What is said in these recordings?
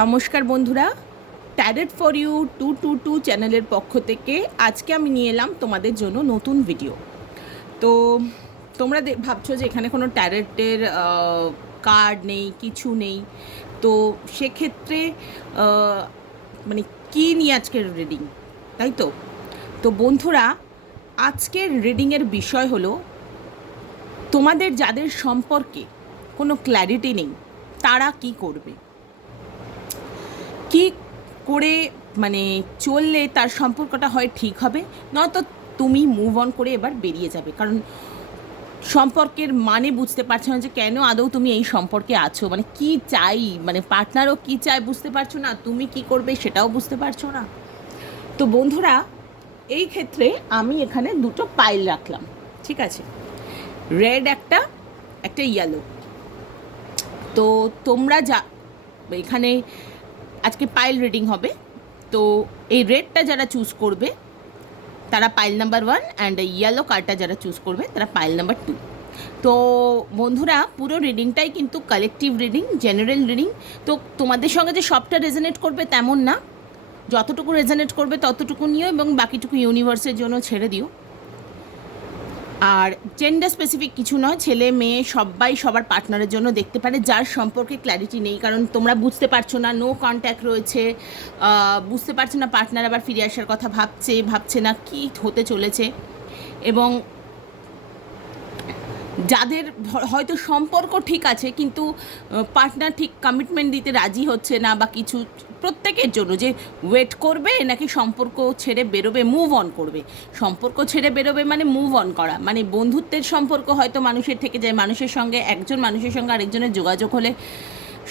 নমস্কার বন্ধুরা tarot for you two two two চ্যানেলের পক্ষ থেকে আজকে আমি নিয়ে এলাম তোমাদের জন্য নতুন ভিডিও তো তোমরা ভাবছ যে এখানে কোনো ট্যারেটের কার্ড নেই, কিছু নেই। তো সেক্ষেত্রে মানে কী নিয়ে আজকের রিডিং তাই তো? তো বন্ধুরা, আজকের রিডিংয়ের বিষয় হলো, তোমাদের যাদের সম্পর্কে কোনো ক্ল্যারিটি নেই, তারা কি করবে? কি করে মানে চললে তার সম্পর্কটা হয় ঠিক হবে? নয়তো তুমি মুভ অন করে এবার বেরিয়ে যাবে। কারণ সম্পর্কের মানে বুঝতে পারছ না যে কেন আদৌ তুমি এই সম্পর্কে আছো? মানে কি চাই? মানে পার্টনারও কি চায় বুঝতে পারছ না? তুমি কি করবে সেটাও বুঝতে পারছ না। তো বন্ধুরা, এই ক্ষেত্রে আমি এখানে দুটো পাইল রাখলাম, ঠিক আছে? রেড একটা একটা ইয়েলো তো তোমরা যা, এখানে আজকে পাইল রিডিং হবে। তো এই রেডটা যারা চুজ করবে, তারা pile number one and yellow কার্ডটা যারা চুজ করবে, তারা পাইল নাম্বার টু তো বন্ধুরা, পুরো রিডিংটাই কিন্তু কালেকটিভ রিডিং জেনারেল রিডিং তো তোমাদের সঙ্গে যে সবটা রেজনেট করবে তেমন না। যতটুকু রেজনেট করবে ততটুকু নিও এবং বাকিটুকু ইউনিভার্সের জন্য ছেড়ে দিও। আর জেন্ডার স্পেসিফিক কিছু নয়, ছেলে, মেয়ে, সবাই সবার পার্টনারের জন্য দেখতে পারে, যার সম্পর্কে ক্ল্যারিটি নেই। কারণ তোমরা বুঝতে পারছ না নো কন্ট্যাক্ট রয়েছে বুঝতে পারছ না পার্টনার আবার ফিরে আসার কথা ভাবছে ভাবছে না কি হতে চলেছে। এবং যাদের হয়তো সম্পর্ক ঠিক আছে, কিন্তু পার্টনার ঠিক কমিটমেন্ট দিতে রাজি হচ্ছে না বা কিছু প্রত্যেকের জন্য যে ওয়েট করবে নাকি সম্পর্ক ছেড়ে বেরোবে মুভ অন করবে। সম্পর্ক ছেড়ে বেরোবে মানে মুভ অন করা। মানে বন্ধুত্বের সম্পর্ক হয়তো মানুষের থেকে যায়, মানুষের সঙ্গে, একজন মানুষের সঙ্গে আরেকজনের যোগাযোগ হলে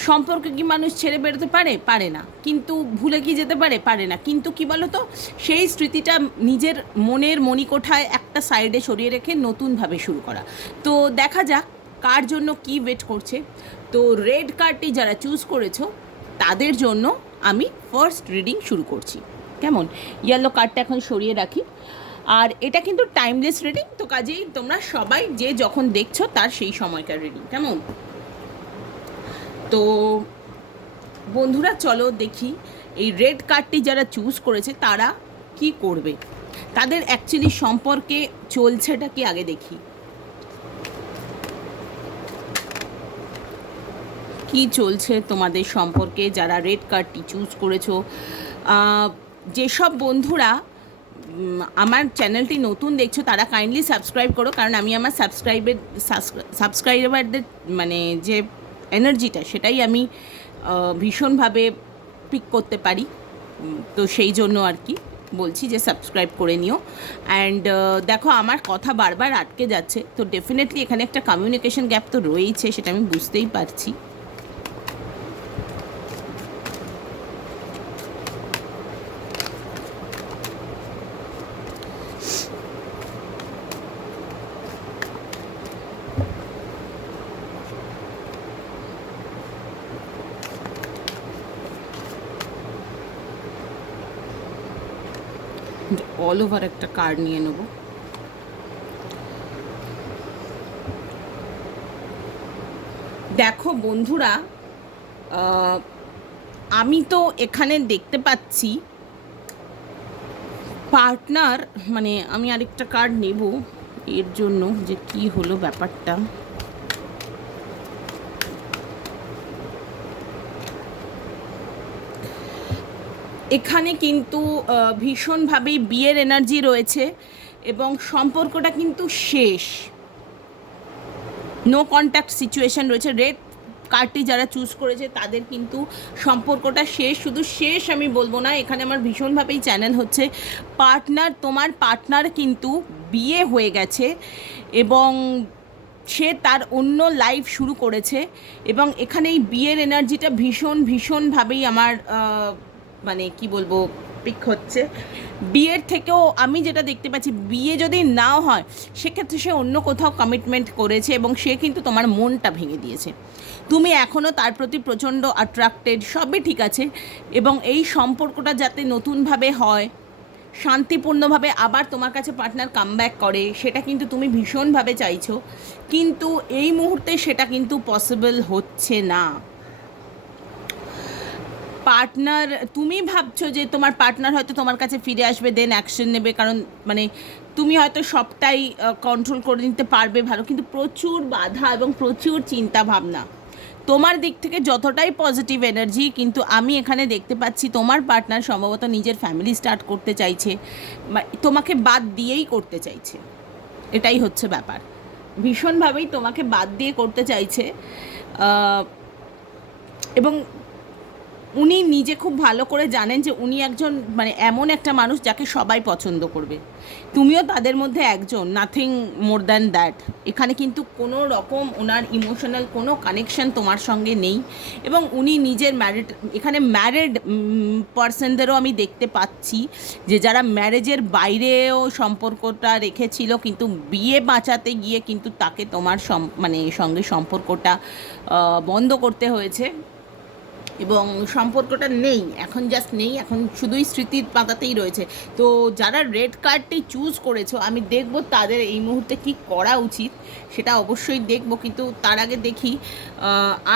সম্পর্কে কি মানুষ ছেড়ে বেরোতে পারে? পারে না। কিন্তু ভুলে কি যেতে পারে? পারে না। কিন্তু কি বলতো? সেই স্মৃতিটা নিজের মনের মণিকোঠায় একটা সাইডে সরিয়ে রেখে নতুনভাবে শুরু করা। তো দেখা যাক কার জন্য কি ওয়েট করছে। তো রেড কার্ডটি যারা চুজ করেছ, তাদের জন্য আমি ফার্স্ট রিডিং শুরু করছি। কেমন? ইয়েলো কার্ডটা এখন সরিয়ে রাখি। আর এটা কিন্তু টাইমলেস রিডিং তো কাজেই তোমরা সবাই যে যখন দেখছ তার সেই সময়কার রিডিং কেমন? তো বন্ধুরা, চলো দেখি এই রেড কার্ডটি যারা চুজ করেছে তারা কি করবে? তাদের অ্যাকচুয়ালি সম্পর্কে চলছেটা কি আগে দেখি। কি চলছে তোমাদের সম্পর্কে? যারা রেড কার্ডটি চুজ করেছ যেসব বন্ধুরা আমার চ্যানেলটি নতুন দেখছ, তারা কাইন্ডলি সাবস্ক্রাইব করো, কারণ আমি আমার সাবস্ক্রাইবের সাবস্ক্রাইবারদের মানে যে এনার্জিটা সেটাই আমি ভীষণভাবে পিক করতে পারি। তো সেই জন্য আর কি বলছি যে সাবস্ক্রাইব করে নিও। অ্যান্ড দেখো, আমার কথা বারবার আটকে যাচ্ছে। তো ডেফিনেটলি এখানে একটা কমিউনিকেশন গ্যাপ তো রয়েইছে, সেটা আমি বুঝতেই পারছি। অল ওভার একটা কার্ড নিয়ে নেব। দেখো বন্ধুরা আমি তো এখানে দেখতে পাচ্ছি পার্টনার মানে আমি আরেকটা কার্ড নেব এর জন্য যে কি হলো ব্যাপারটা। এখানে কিন্তু ভীষণভাবেই বিয়ের এনার্জি রয়েছে এবং সম্পর্কটা কিন্তু শেষ। নো কন্ট্যাক্ট সিচুয়েশন রয়েছে। রেড কার্ডটি যারা চুজ করেছে, তাদের কিন্তু সম্পর্কটা শেষ। শুধু শেষ আমি বলব না, এখানে আমার ভীষণভাবেই চ্যানেল হচ্ছে। পার্টনার তোমার পার্টনার কিন্তু বিয়ে হয়ে গেছে এবং সে তার অন্য লাইফ শুরু করেছে এবং এখানে এই বিয়ের এনার্জিটা ভীষণ, ভীষণভাবেই আমার মানে কি বলব পিক হচ্ছে। বিয়ের থেকেও আমি যেটা দেখতে পাচ্ছি, বিয়ে যদি নাও হয়, সেক্ষেত্রে সে অন্য কোথাও কমিটমেন্ট করেছে এবং সে কিন্তু তোমার মনটা ভেঙে দিয়েছে। তুমি এখনও তার প্রতি প্রচণ্ড অ্যাট্রাক্টেড সবই ঠিক আছে এবং এই সম্পর্কটা যাতে নতুনভাবে হয়, শান্তিপূর্ণভাবে আবার তোমার কাছে পার্টনার কামব্যাক করে, সেটা কিন্তু তুমি ভীষণভাবে চাইছো। কিন্তু এই মুহূর্তে সেটা কিন্তু পসিবল হচ্ছে না। পার্টনার তুমি ভাবছ যে তোমার পার্টনার হয়তো তোমার কাছে ফিরে আসবে দেন অ্যাকশন নেবে, কারণ মানে তুমি হয়তো সবটাই কন্ট্রোল করে নিতে পারবে ভালো, কিন্তু প্রচুর বাধা এবং প্রচুর চিন্তা ভাবনা তোমার দিক থেকে যতটাই পজিটিভ এনার্জি কিন্তু আমি এখানে দেখতে পাচ্ছি তোমার পার্টনার সম্ভবত নিজের ফ্যামিলি স্টার্ট করতে চাইছে তোমাকে বাদ দিয়েই করতে চাইছে। এটাই হচ্ছে ব্যাপার। ভীষণভাবেই তোমাকে বাদ দিয়ে করতে চাইছে এবং উনি নিজে খুব ভালো করে জানেন যে উনি একজন মানে এমন একটা মানুষ যাকে সবাই পছন্দ করবে। তুমিও তাদের মধ্যে একজন নাথিং মোর দ্যান দ্যাট এখানে কিন্তু কোনো রকম ওনার ইমোশনাল কোনো কানেকশন তোমার সঙ্গে নেই এবং উনি নিজের ম্যারিড এখানে ম্যারিড পার্সনদেরও আমি দেখতে পাচ্ছি যে যারা ম্যারেজের বাইরেও সম্পর্কটা রেখেছিল কিন্তু বিয়ে বাঁচাতে গিয়ে কিন্তু তাকে তোমার মানে সঙ্গে সম্পর্কটা বন্ধ করতে হয়েছে। এবং সম্পর্কটা নেই, এখন জাস্ট নেই, এখন শুধুই স্মৃতির পাতাতেই রয়েছে। তো যারা রেড কার্ডটি চুজ করেছ, আমি দেখব তাদের এই মুহূর্তে কি করা উচিত, সেটা অবশ্যই দেখব, কিন্তু তার আগে দেখি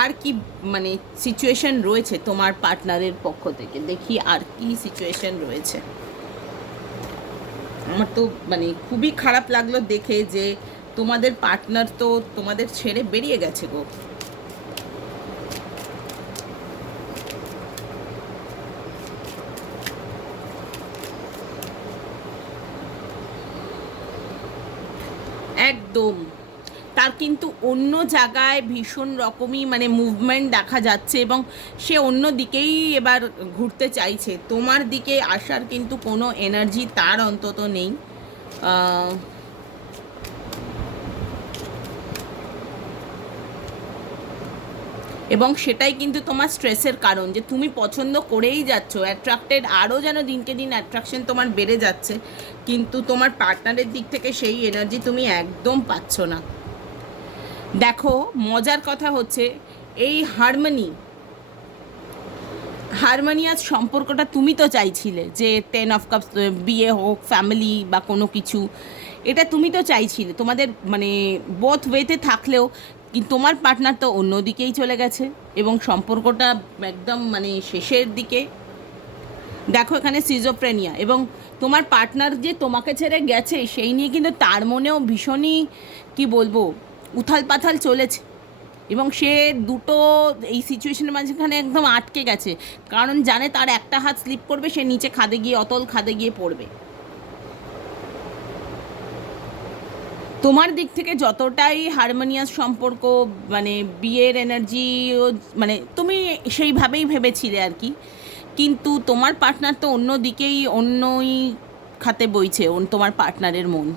আর কি মানে সিচুয়েশন রয়েছে তোমার পার্টনারের পক্ষ থেকে। দেখি আর কি সিচুয়েশন রয়েছে। আমার তো মানে খুবই খারাপ লাগল দেখে যে তোমাদের পার্টনার তো তোমাদের ছেড়ে বেরিয়ে গেছে গো একদম তার কিন্তু অন্য জায়গায় ভীষণ রকমই মানে মুভমেন্ট দেখা যাচ্ছে এবং সে অন্য দিকেই এবার ঘুরতে চাইছে। তোমার দিকে আসার কিন্তু কোনো এনার্জি তার অন্তত নেই। এবং সেটাই কিন্তু তোমার স্ট্রেসের কারণ যে তুমি পছন্দ করেই যাচ্ছ অ্যাট্রাক্টেড আরও যেন দিনকে দিন অ্যাট্রাকশন তোমার বেড়ে যাচ্ছে, কিন্তু তোমার পার্টনারের দিক থেকে সেই এনার্জি তুমি একদম পাচ্ছ না। দেখো, মজার কথা হচ্ছে, এই হারমোনি হারমোনিয়াস সম্পর্কটা তুমি তো চাইছিলে, যে টেন অফ কাপস বিয়ে হোক ফ্যামিলি বা কোনো কিছু, এটা তুমি তো চাইছিলে। তোমাদের মানে বোথ ওয়েতে থাকলেও তোমার পার্টনার তো অন্যদিকেই চলে গেছে এবং সম্পর্কটা একদম মানে শেষের দিকে। দেখো এখানে সিজোপ্রেনিয়া এবং তোমার পার্টনার যে তোমাকে ছেড়ে গেছে, সেই নিয়ে কিন্তু তার মনেও ভীষণই, কি বলব উথাল পাথাল চলেছে। এবং সে দুটো এই সিচুয়েশনের মাঝখানে একদম আটকে গেছে। কারণ জানে তার একটা হাত স্লিপ করবে, সে নিচে খাদে গিয়ে, অতল খাদে গিয়ে পড়বে। তোমার দিক থেকে যতটাই হারমোনিয়াস সম্পর্ক মানে বিয়ের এনার্জি মানে তুমি সেইভাবেই ভেবেছিলে আর কি। কিন্তু তোমার পার্টনার তো অন্য দিকেই, অন্যই খাতে বইছে তোমার পার্টনারের মন।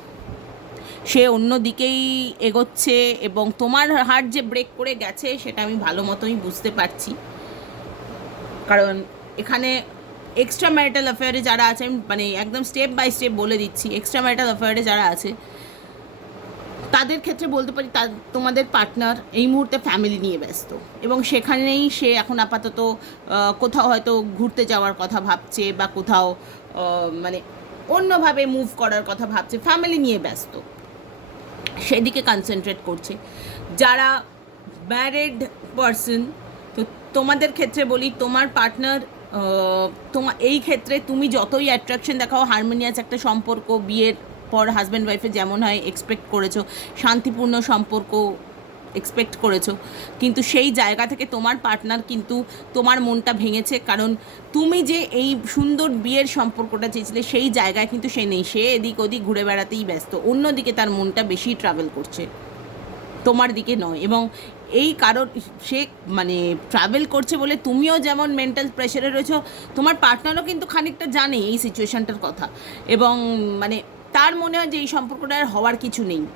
সে অন্য দিকেই এগোচ্ছে এবং তোমার হার্ট যে ব্রেক করে গেছে সেটা আমি ভালো মতোই বুঝতে পারছি। কারণ এখানে এক্সট্রা ম্যারিটাল অ্যাফেয়ারে যারা আছে মানে একদম স্টেপ বাই স্টেপ বলে দিচ্ছি এক্সট্রা ম্যারিটাল অ্যাফেয়ারে যারা আছে, তাদের ক্ষেত্রে বলতে পারি তা, তোমাদের পার্টনার এই মুহূর্তে ফ্যামিলি নিয়ে ব্যস্ত এবং সেখানেই সে এখন আপাতত কোথাও হয়তো ঘুরতে যাওয়ার কথা ভাবছে বা কোথাও মানে অন্যভাবে মুভ করার কথা ভাবছে ফ্যামিলি নিয়ে ব্যস্ত। সেদিকে কনসেন্ট্রেট করছে। যারা ম্যারিড পারসন তো তোমাদের ক্ষেত্রে বলি, তোমার পার্টনার তোমা, এই ক্ষেত্রে তুমি যতই অ্যাট্রাকশন দেখাও হারমোনিয়াস একটা সম্পর্ক, বিয়ের পর হাজব্যান্ড ওয়াইফে যেমন হয় এক্সপেক্ট করেছ, শান্তিপূর্ণ সম্পর্ক এক্সপেক্ট করেছ। কিন্তু সেই জায়গা থেকে তোমার পার্টনার কিন্তু তোমার মনটা ভেঙেছে, কারণ তুমি যে এই সুন্দর বিয়ের সম্পর্কটা চেয়েছিলে, সেই জায়গায় কিন্তু সে নেই। সে এদিক ওদিক ঘুরে বেড়াতেই ব্যস্ত। অন্যদিকে তার মনটা বেশি ট্রাভেল করছে। তোমার দিকে নয়। এবং এই কারণ সে মানে ট্রাভেল করছে বলে তুমিও যেমন মেন্টাল প্রেশারে রয়েছো, তোমার পার্টনারও কিন্তু খানিকটা জানে এই সিচুয়েশনটার কথা। এবং মানে তার মনে হয় যে এই সম্পর্কটা আর হওয়ার কিছু নেই।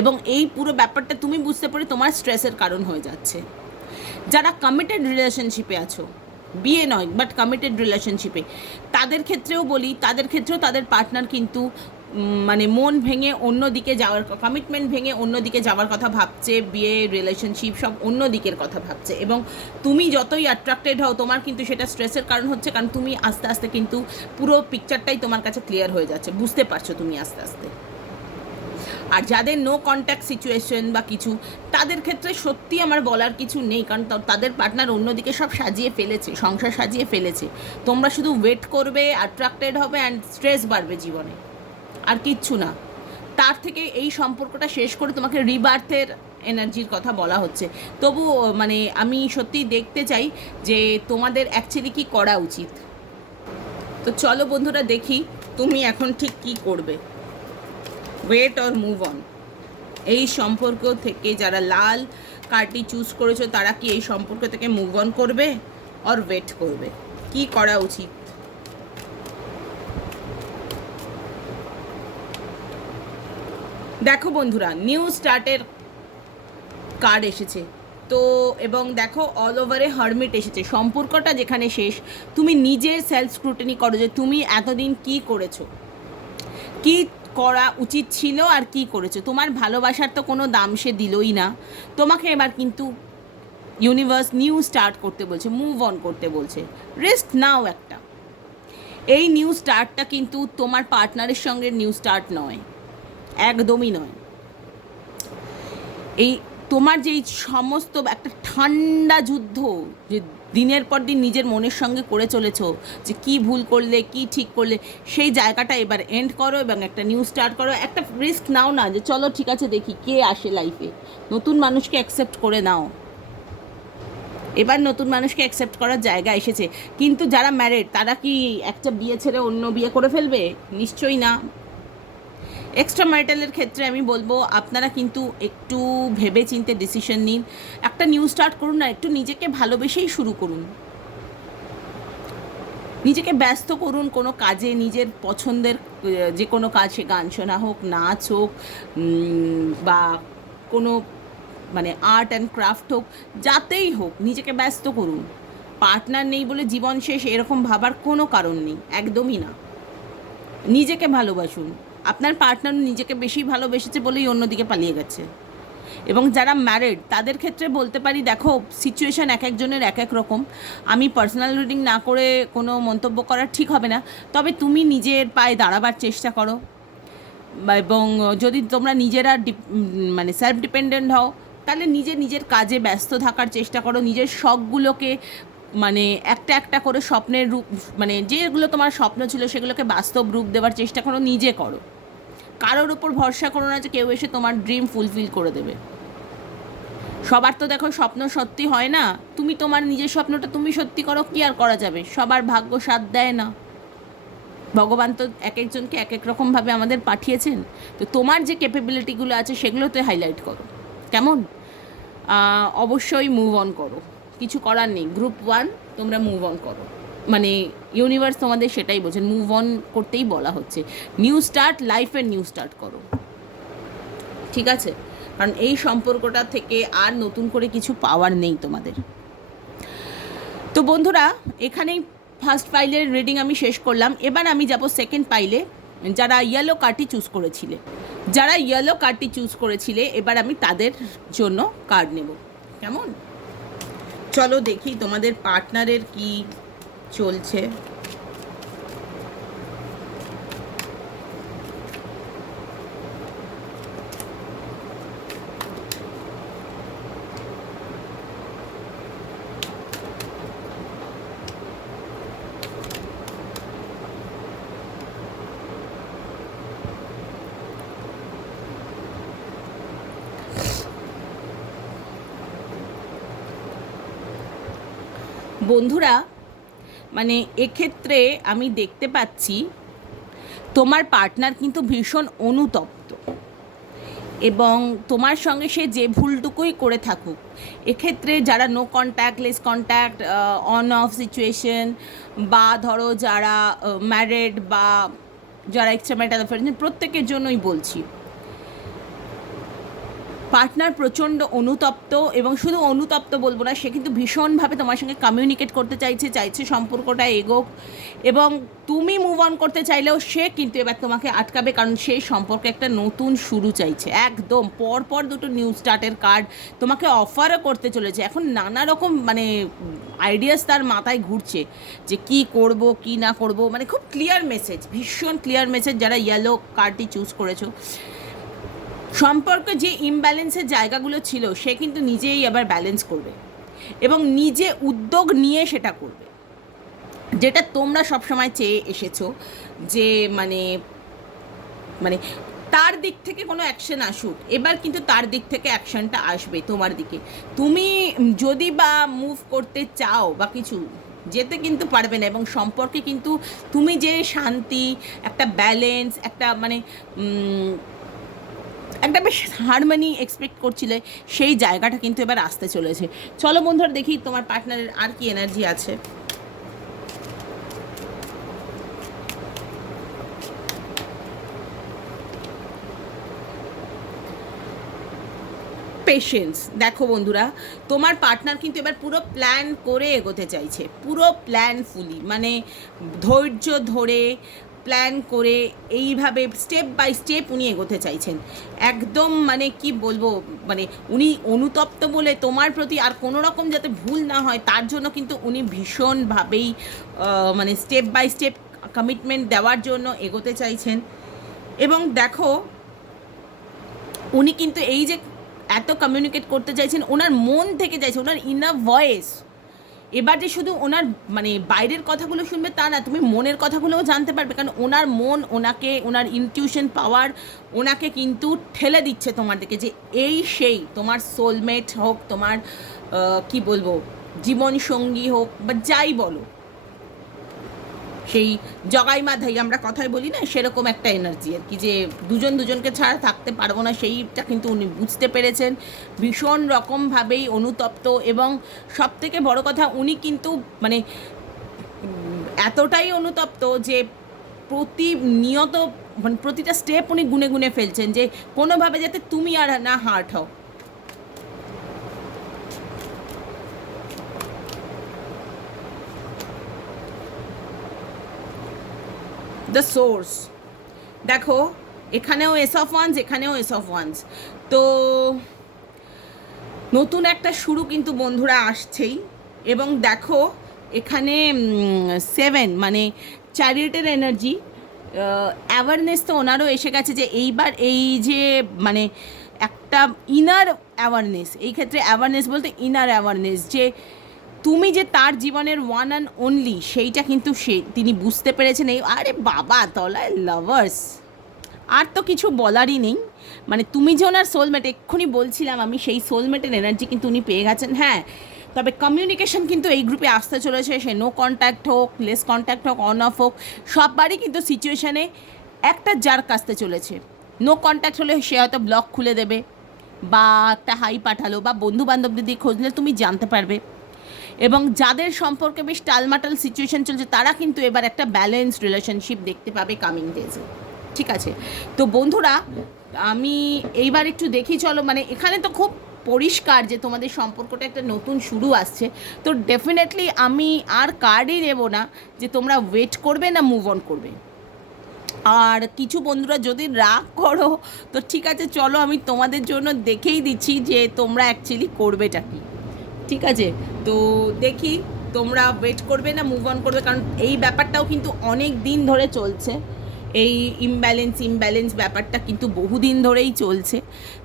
এবং এই পুরো ব্যাপারটা তুমি বুঝতে পারে তোমার স্ট্রেসের কারণ হয়ে যাচ্ছে। যারা কমিটেড রিলেশনশিপে আছো, বিয়ে নয় বাট কমিটেড রিলেশনশিপে তাদের ক্ষেত্রেও বলি, তাদের ক্ষেত্রেও তাদের পার্টনার কিন্তু মানে মন ভেঙে অন্য দিকে যাওয়ার কমিটমেন্ট ভেঙে অন্য দিকে যাওয়ার কথা ভাবছে, বিয়ে রিলেশনশিপ সব অন্য দিকের কথা ভাবছে। এবং তুমি যতই অ্যাট্রাক্টেড হও, তোমার কিন্তু সেটা স্ট্রেসের কারণ হচ্ছে, কারণ তুমি আস্তে আস্তে কিন্তু পুরো পিকচারটাই তোমার কাছে ক্লিয়ার হয়ে যাচ্ছে। বুঝতে পারছ তুমি আস্তে আস্তে। আর যাদের নো কন্ট্যাক্ট সিচুয়েশন বা কিছু, তাদের ক্ষেত্রে সত্যি আমার বলার কিছু নেই, কারণ তাদের পার্টনার অন্যদিকে সব সাজিয়ে ফেলেছে, সংসার সাজিয়ে ফেলেছে। তোমরা শুধু ওয়েট করবে অ্যাট্রাক্টেড হবে অ্যান্ড স্ট্রেস বাড়বে জীবনে। আর কিচ্ছু না। তার থেকে এই সম্পর্কটা শেষ করে তোমাকে রিবার্থের এনার্জির কথা বলা হচ্ছে। তবু মানে আমি সত্যি দেখতে চাই যে তোমাদের অ্যাকচুয়ালি কি করা উচিত। তো চলো বন্ধুরা দেখি, তুমি এখন ঠিক কি করবে। ওয়েট অর মুভ অন এই সম্পর্ক থেকে যারা লাল কার্ডটি চুজ করেছ, তারা কি এই সম্পর্ক থেকে মুভ অন করবে অর ওয়েট করবে? কি করা উচিত? দেখো বন্ধুরা নিউ স্টার্টের কার্ড এসেছে। তো এবং দেখো অল ওভারে হারমিট এসেছে। সম্পর্কটা যেখানে শেষ, তুমি নিজের সেলফ স্ক্রুটিনি করো যে তুমি এতদিন কি করেছ? কি করা উচিত ছিল আর কি করেছ? তোমার ভালোবাসার তো কোনো দাম সে দিলই না। তোমাকে এবার কিন্তু ইউনিভার্স নিউ স্টার্ট করতে বলছে মুভ অন করতে বলছে। রেস্ট নাও একটা। এই নিউ স্টার্টটা কিন্তু তোমার পার্টনারের সঙ্গে নিউ স্টার্ট নয়। একদমই নয়। এই তোমার যেই সমস্ত একটা ঠান্ডা যুদ্ধ, যে দিনের পর দিন নিজের মনের সঙ্গে করে চলেছ যে কি ভুল করলে, কি ঠিক করলে, সেই জায়গাটা এবার এন্ড করো এবং একটা নিউ স্টার্ট করো। একটা রিস্ক নাও না যে চলো ঠিক আছে দেখি কে আসে লাইফে নতুন মানুষকে অ্যাকসেপ্ট করে নাও। এবার নতুন মানুষকে অ্যাকসেপ্ট করার জায়গা এসেছে। কিন্তু যারা ম্যারেড তারা কি একটা বিয়ে ছেড়ে অন্য বিয়ে করে ফেলবে? নিশ্চয়ই না। এক্সট্রা ম্যারিটালের ক্ষেত্রে আমি বলব, আপনারা কিন্তু একটু ভেবে চিনতে ডিসিশন নিন। একটা নিউ স্টার্ট করুন না একটু নিজেকে ভালোবেসেই শুরু করুন। নিজেকে ব্যস্ত করুন কোনো কাজে, নিজের পছন্দের যে কোনো কাজ, সে গান শোনা হোক, নাচ হোক বা কোনো মানে আর্ট অ্যান্ড ক্রাফট হোক, যাতেই হোক, নিজেকে ব্যস্ত করুন। পার্টনার নেই বলে জীবন শেষ এরকম ভাবার কোনো কারণ নেই, একদমই না। নিজেকে ভালোবাসুন। আপনার পার্টনার নিজেকে বেশি ভালোবেসেছে বলেই অন্যদিকে পালিয়ে গেছে। এবং যারা ম্যারিড তাদের ক্ষেত্রে বলতে পারি, দেখো সিচুয়েশান এক একজনের এক এক রকম। আমি পার্সোনাল রিডিং না করে কোনো মন্তব্য করা ঠিক হবে না। তবে তুমি নিজের পায়ে দাঁড়াবার চেষ্টা করো। এবং যদি তোমরা নিজেরা মানে সেলফ ডিপেন্ডেন্ট হও, তাহলে নিজে নিজের কাজে ব্যস্ত থাকার চেষ্টা করো। নিজের শখগুলোকে মানে একটা একটা করে স্বপ্নের রূপ মানে যেগুলো তোমার স্বপ্ন ছিল সেগুলোকে বাস্তব রূপ দেওয়ার চেষ্টা করো, নিজে করো। কারোর উপর ভরসা করো না যে কেউ এসে তোমার ড্রিম ফুলফিল করে দেবে। সবার তো দেখো স্বপ্ন সত্যি হয় না, তুমি তোমার নিজের স্বপ্নটা তুমি সত্যি করো, কি আর করা যাবে? সবার ভাগ্য সাথ দেয় না। ভগবান তো এক একজনকে এক এক রকমভাবে আমাদের পাঠিয়েছেন। তো তোমার যে ক্যাপেবিলিটিগুলো আছে সেগুলোতে হাইলাইট করো। কেমন? অবশ্যই মুভ অন করো। কিছু করার নেই। গ্রুপ ওয়ান তোমরা মুভ অন করো। মানে ইউনিভার্স তোমাদের সেটাই বলছেন মুভ অন করতেই বলা হচ্ছে। নিউ স্টার্ট লাইফের নিউ স্টার্ট করো। ঠিক আছে? কারণ এই সম্পর্কটা থেকে আর নতুন করে কিছু পাওয়ার নেই তোমাদের। তো বন্ধুরা, এখানেই ফার্স্ট পাইলের রিডিং আমি শেষ করলাম। এবার আমি যাব সেকেন্ড পাইলে যারা ইয়েলো কার্ডটি চুজ করেছিলে। যারা ইয়েলো কার্ডটি চুজ করেছিলে, এবার আমি তাদের জন্য কার্ড নেব। কেমন? চলো দেখি তোমাদের পার্টনারের কি চলছে। বন্ধুরা মানে এক্ষেত্রে আমি দেখতে পাচ্ছি তোমার পার্টনার কিন্তু ভীষণ অনুতপ্ত এবং তোমার সঙ্গে সে যে ভুলটুকুই করে থাকুক, এক্ষেত্রে যারা no contact less contact on off situation বা ধরো যারা ম্যারেড বা যারা এক্সট্রা ম্যাটার প্রত্যেকের জন্যই বলছি। পার্টনার প্রচণ্ড অনুতপ্ত এবং শুধু অনুতপ্ত বলব না, সে কিন্তু ভীষণভাবে তোমার সঙ্গে কমিউনিকেট করতে চাইছে চাইছে সম্পর্কটা এগোক এবং তুমি মুভ অন করতে চাইলেও সে কিন্তু এবার তোমাকে আটকাবে কারণ সেই সম্পর্কে একটা নতুন শুরু চাইছে। একদম পর পর দুটো নিউ স্টার্টের কার্ড তোমাকে অফারও করতে চলেছে। এখন নানা রকম মানে আইডিয়াস তার মাথায় ঘুরছে যে কি করব, কি না করব। মানে খুব ক্লিয়ার মেসেজ ভীষণ ক্লিয়ার মেসেজ যারা ইয়েলো কার্ডটি চুজ করেছ। সম্পর্কে যে ইমব্যালেন্সের জায়গাগুলো ছিল, সে কিন্তু নিজেই আবার ব্যালেন্স করবে এবং নিজে উদ্যোগ নিয়ে সেটা করবে। যেটা তোমরা সবসময় চেয়ে এসেছ যে মানে মানে তার দিক থেকে কোনো অ্যাকশন আসুক, এবার কিন্তু তার দিক থেকে অ্যাকশনটা আসবে তোমার দিকে। তুমি যদি বা মুভ করতে চাও বা কিছু, যেতে কিন্তু পারবে না এবং সম্পর্কে কিন্তু তুমি যে শান্তি, একটা ব্যালেন্স একটা মানে একটা বেশ হারমোনি এক্সপেক্ট করছিলে, সেই জায়গাটা কিন্তু এবার আসতে চলেছে। চলো বন্ধুরা দেখি তোমার পার্টনারের আর কি এনার্জি আছে। পেশেন্স দেখো বন্ধুরা, তোমার পার্টনার কিন্তু এবার পুরো প্ল্যান করে এগোতে চাইছে, পুরো প্ল্যানফুলি মানে ধৈর্য ধরে প্ল্যান করে এইভাবে স্টেপ বাই স্টেপ উনি এগোতে চাইছেন। একদম মানে কি বলব মানে উনি অনুতপ্ত বলে তোমার প্রতি আর কোনো রকম যাতে ভুল না হয়, তার জন্য কিন্তু উনি ভীষণভাবেই মানে স্টেপ বাই স্টেপ কমিটমেন্ট দেওয়ার জন্য এগোতে চাইছেন। এবং দেখো, উনি কিন্তু এই যে এত কমিউনিকেট করতে চাইছেন, ওনার মন থেকে চাইছে ওনার ইনার ভয়েস এবার যে শুধু ওনার মানে বাইরের কথাগুলো শুনবে তা না, তুমি মনের কথাগুলোও জানতে পারবে, কারণ ওনার মন, ওনাকে, ওনার ইনটিউশন পাওয়ার ওনাকে কিন্তু ঠেলে দিচ্ছে তোমার দিকে যে এই সেই, তোমার সোলমেট হোক, তোমার কি বলব জীবন সঙ্গী হোক বা যাই বলো। সেই জগাই মাধাই, আমরা কথায় বলি না, সেরকম একটা এনার্জি আর কি, যে দুজন দুজনকে ছাড়া থাকতে পারব না, সেইটা কিন্তু উনি বুঝতে পেরেছেন। ভীষণ রকমভাবেই অনুতপ্ত এবং সব থেকে বড় কথা, উনি কিন্তু মানে এতটাই অনুতপ্ত যে প্রতিনিয়ত মানে প্রতিটা স্টেপ উনি গুনে গুনে ফেলছেন, যে কোনোভাবে যাতে তুমি আর না হার্ট হও। দ্য সোর্স দেখো, এখানেও এস অফ ওয়ান্স এখানেও এস অফ ওয়ান্স তো, নতুন একটা শুরু কিন্তু বন্ধুরা আসছেই। এবং দেখো, এখানে সেভেন মানে চ্যারিটের এনার্জি অ্যাওয়ারনেস তো ওনারও এসে গেছে যে এইবার এই যে মানে একটা ইনার অ্যাওয়ারনেস এই ক্ষেত্রে অ্যাওয়ারনেস বলতে ইনার অ্যাওয়ারনেস যে তুমি যে তার জীবনের ওয়ান অ্যান্ড অনলি সেইটা কিন্তু সে, তিনি বুঝতে পেরেছেন এই, আরে বাবা, তলায় লাভার্স আর তো কিছু বলারই নেই। মানে তুমি যে ওনার সোলমেট এক্ষুনি বলছিলাম আমি, সেই সোলমেটের এনার্জি কিন্তু উনি পেয়ে গেছেন হ্যাঁ। তবে কমিউনিকেশন কিন্তু এই গ্রুপে আসতে চলেছে, সে নো কন্ট্যাক্ট হোক লেস কন্ট্যাক্ট হোক অন অফ হোক, সববারই কিন্তু সিচুয়েশানে একটা জার্ক আসতে চলেছে। নো কন্ট্যাক্ট হলে সে হয়তো ব্লক খুলে দেবে, বা একটা হাই পাঠালো, বা বন্ধু বান্ধবদের দিয়ে খুঁজলে তুমি জানতে পারবে। এবং যাদের সম্পর্কে বেশ টালমাটাল সিচুয়েশন চলছে, তারা কিন্তু এবার একটা ব্যালেন্স রিলেশনশিপ দেখতে পাবে কামিং ডেজে ঠিক আছে? তো বন্ধুরা, আমি এইবার একটু দেখি, চলো মানে এখানে তো খুব পরিষ্কার যে তোমাদের সম্পর্কটা একটা নতুন শুরু আসছে। তো ডেফিনেটলি আমি আর কার্ডই নেব না যে তোমরা ওয়েট করবে না মুভ অন করবে। আর কিছু বন্ধুরা যদি রাগ করো, তো ঠিক আছে, চলো, আমি তোমাদের জন্য দেখেই দিচ্ছি যে তোমরা অ্যাকচুয়ালি করবেটা কি। ঠিক আছে? তো দেখি তোমরা ওয়েট করবে না মুভ অন করবে, কারণ এই ব্যাপারটাও কিন্তু অনেক দিন ধরে চলছে। এই ইমব্যালেন্স ইমব্যালেন্স ব্যাপারটা কিন্তু বহুদিন ধরেই চলছে।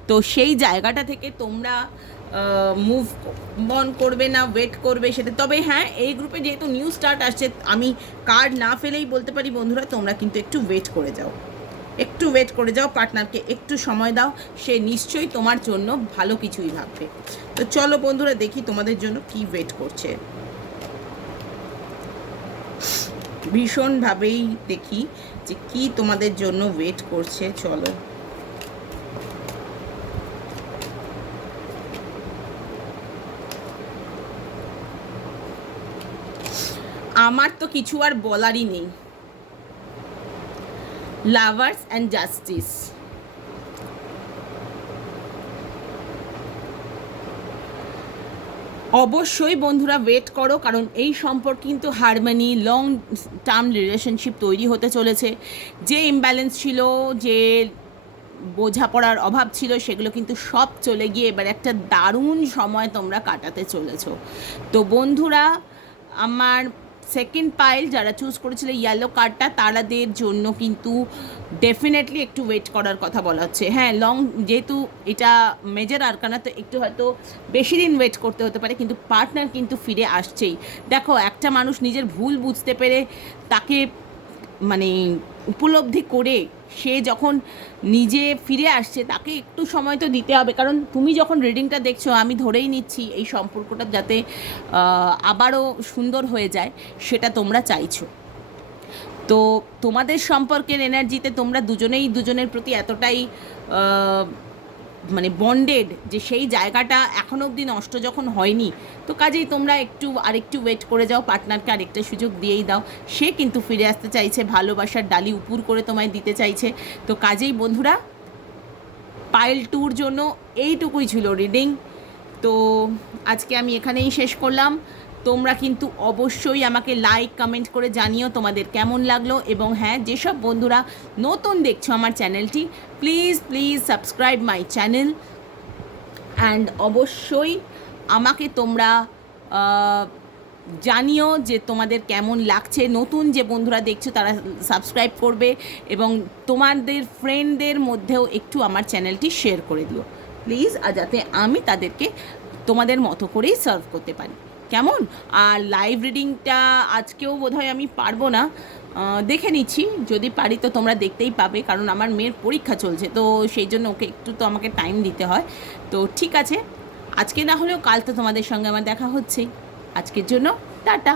তো সেই জায়গাটা থেকে তোমরা মুভ অন করবে না ওয়েট করবে সেটা। তবে হ্যাঁ এই গ্রুপে যেহেতু নিউ স্টার্ট আসছে, আমি কার্ড না ফেলেই বলতে পারি বন্ধুরা, তোমরা কিন্তু একটু ওয়েট করে যাও। একটু ওয়েট করে যাও পার্টনারকে একটু সময় দাও, সে নিশ্চয়ই তোমার জন্য ভালো কিছুই ভাববে। তো চলো বন্ধুরা, দেখি তোমাদের জন্য কি ওয়েট করছে। ভীষণভাবেই দেখি যে কি তোমাদের জন্য ওয়েট করছে, চলো। আমার তো কিছু আর বলারই নেই। লাভার্স অ্যান্ড জাস্টিস অবশ্যই বন্ধুরা ওয়েট করো, কারণ এই সম্পর্ক কিন্তু হারমোনি লং টার্ম রিলেশনশিপ তৈরি হতে চলেছে। যে ইমব্যালেন্স ছিল, যে বোঝাপড়ার অভাব ছিল, সেগুলো কিন্তু সব চলে গিয়ে এবার একটা দারুণ সময় তোমরা কাটাতে চলেছো। তো বন্ধুরা, আমার সেকেন্ড পাইল যারা চুজ করেছিল ইয়েলো কার্ডটা তারাদের জন্য কিন্তু ডেফিনেটলি একটু ওয়েট করার কথা বলা হচ্ছে। হ্যাঁ লং যেহেতু এটা মেজর আরকানা তো একটু হয়তো বেশি দিন ওয়েট করতে হতে পারে, কিন্তু পার্টনার কিন্তু ফিরে আসছেই। দেখো, একটা মানুষ নিজের ভুল বুঝতে পেরে তাকে মানে উপলব্ধি করে সে যখন নিজে ফিরে আসছে, তাকে একটু সময় তো দিতে হবে। কারণ তুমি যখন রিডিংটা দেখছ, আমি ধরেই নিচ্ছি এই সম্পর্কটা যাতে আবারও সুন্দর হয়ে যায়, সেটা তোমরা চাইছো। তো তোমাদের সম্পর্কের এনার্জিতে তোমরা দুজনেই দুজনের প্রতি এতটাই মানে বন্ডেড যে সেই জায়গাটা এখনও অবধি নষ্ট যখন হয়নি, তো কাজেই তোমরা একটু আরেকটু ওয়েট করে যাও পার্টনারকে আরেকটা সুযোগ দিয়েই দাও। সে কিন্তু ফিরে আসতে চাইছে, ভালোবাসার ডালি উপুর করে তোমায় দিতে চাইছে। তো কাজেই বন্ধুরা পাইল টুর জন্য এইটুকুই ছিল রিডিং তো আজকে আমি এখানেই শেষ করলাম। তোমরা কিন্তু অবশ্যই আমাকে লাইক কমেন্ট করে জানিও তোমাদের কেমন লাগল এবং হ্যাঁ যেসব বন্ধুরা নতুন দেখছ আমার চ্যানেলটি please please subscribe my channel and অবশ্যই আমাকে তোমরা জানিও যে তোমাদের কেমন লাগছে। নতুন যে বন্ধুরা দেখছ তারা সাবস্ক্রাইব করবে এবং তোমাদের ফ্রেন্ডদের মধ্যেও একটু আমার চ্যানেলটি শেয়ার করে দিও। প্লিজ যাতে আমি তাদেরকে তোমাদের মতো করেই সার্ভ করতে পারি। কেমন? আর লাইভ রিডিংটা আজকেও বোধহয় আমি পারব না। দেখে নিচ্ছি। যদি পারি তো তোমরা দেখতেই পাবে, কারণ আমার মেয়ের পরীক্ষা চলছে। তো সেই জন্য ওকে একটু তো আমাকে টাইম দিতে হয়। তো ঠিক আছে। আজকে না হলেও কাল তো তোমাদের সঙ্গে আমার দেখা হচ্ছেই আজকের জন্য টাটা।